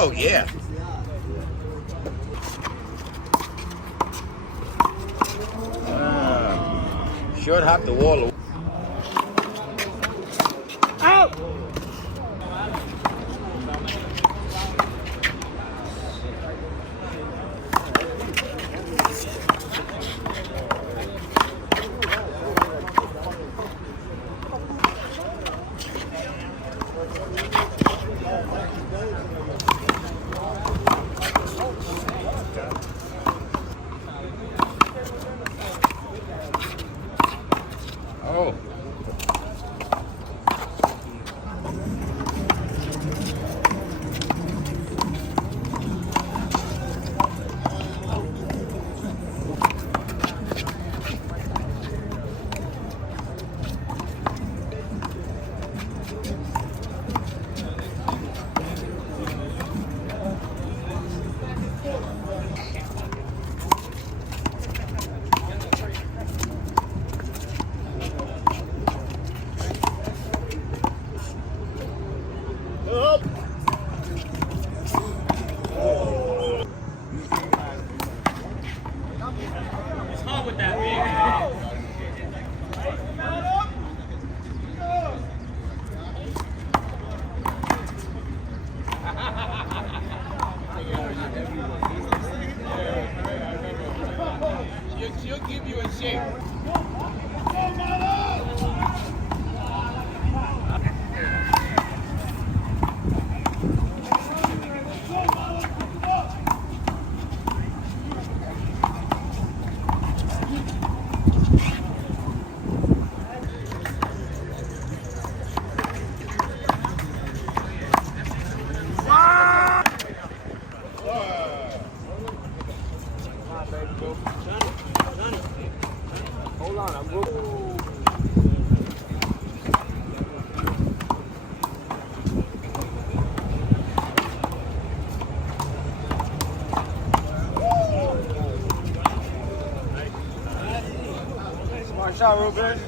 Oh, yeah. Short hop the wall. Out! Oh. She'll give you a shake. Hold on, I'm going. Smart shot, Ruben.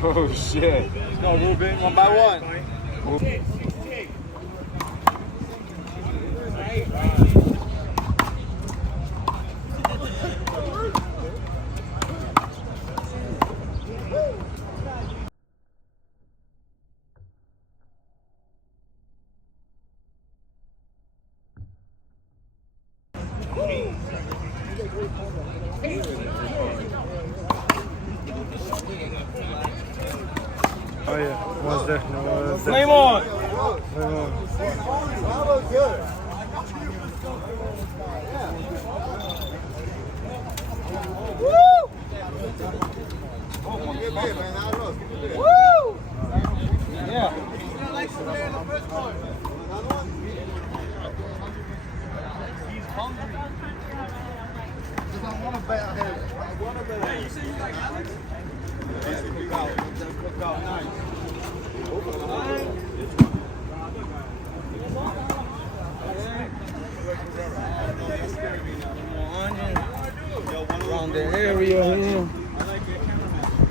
Oh shit. Let's go, Ruben, one by one. Oh yeah, one's there. No, one's there. Flame on! Flame on. That looks good. Woo! Woo! Yeah. He's hungry. I want to bet on him. I want to bet on him. You say you like Alex? Look out, nice. Around the area here.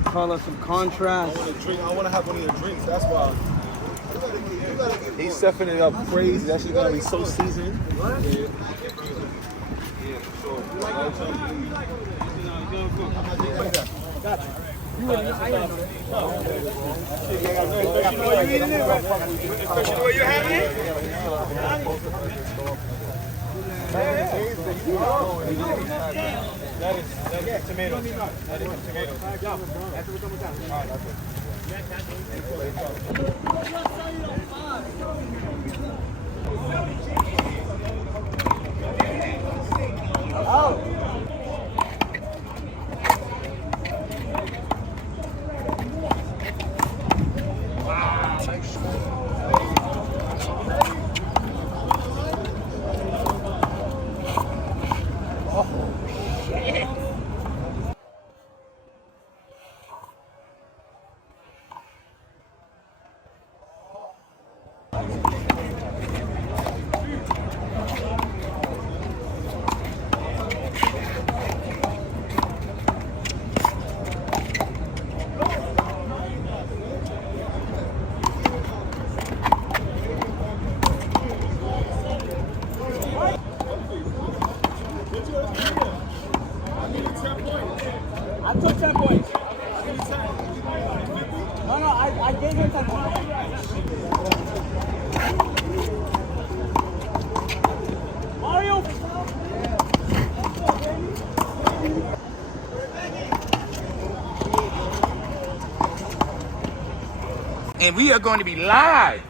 Call us some contrast. I want to have one of your drinks. That's why. He's stepping it up crazy. That shit's gonna be so seasoned. Yeah, for sure. Gotcha. You were I didn't know You eating it, right? Especially where you're having it? that. That is tomatoes. That is tomatoes. All right, that's it. I took 10 points. No, I gave him 10 points. Mario! And we are going to be live.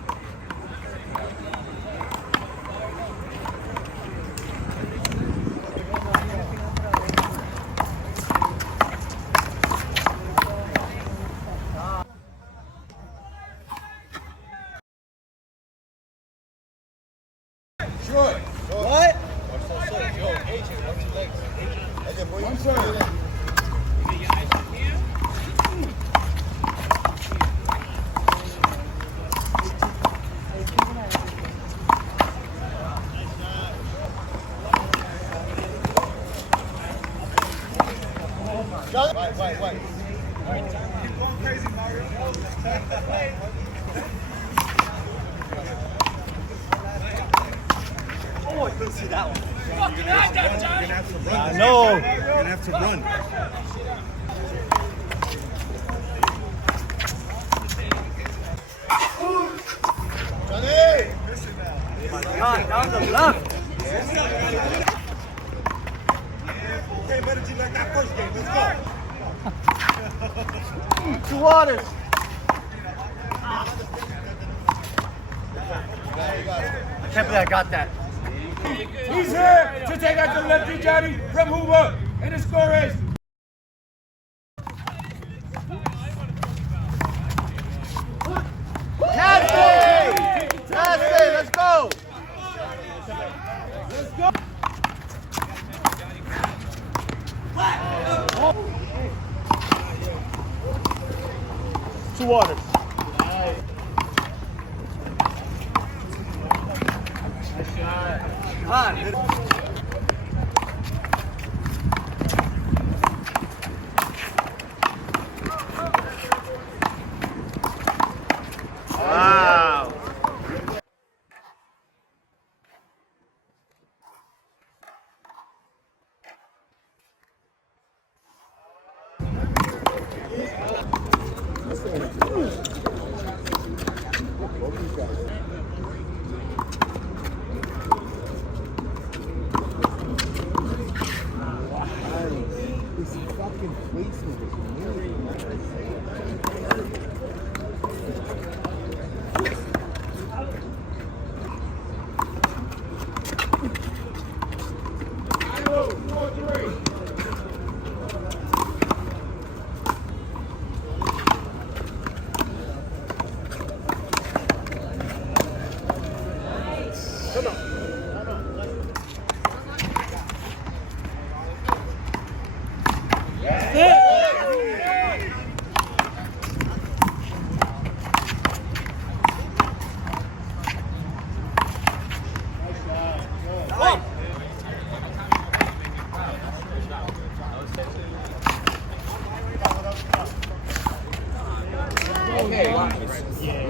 What? One serve. Wait. Keep going crazy, Mario. Oh, I couldn't see that one. You're gonna have to run. I know. You're gonna have to run. God, down the left. Okay, better do like that first game. Let's go. 2 waters. I can't believe I got that. He's here to take out the lefty Johnny from Hoover. And the score is Let's go. Two waters. Wow.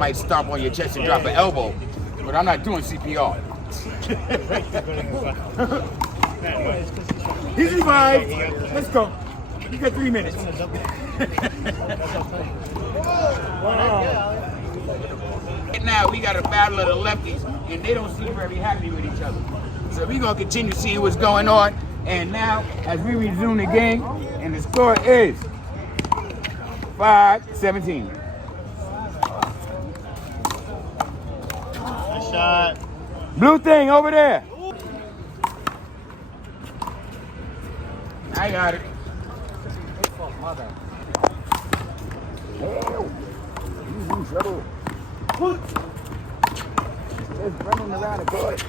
might stomp on your chest and drop an elbow, but I'm not doing CPR. He's revived. Let's go. You got 3 minutes. Now we got a battle of the lefties, and they don't seem very happy with each other. So we're gonna continue seeing what's going on, And now, as we resume the game, and the score is 5-17. Nice shot. Blue thing over there. I got it. Hell. You in trouble. Just running around the court.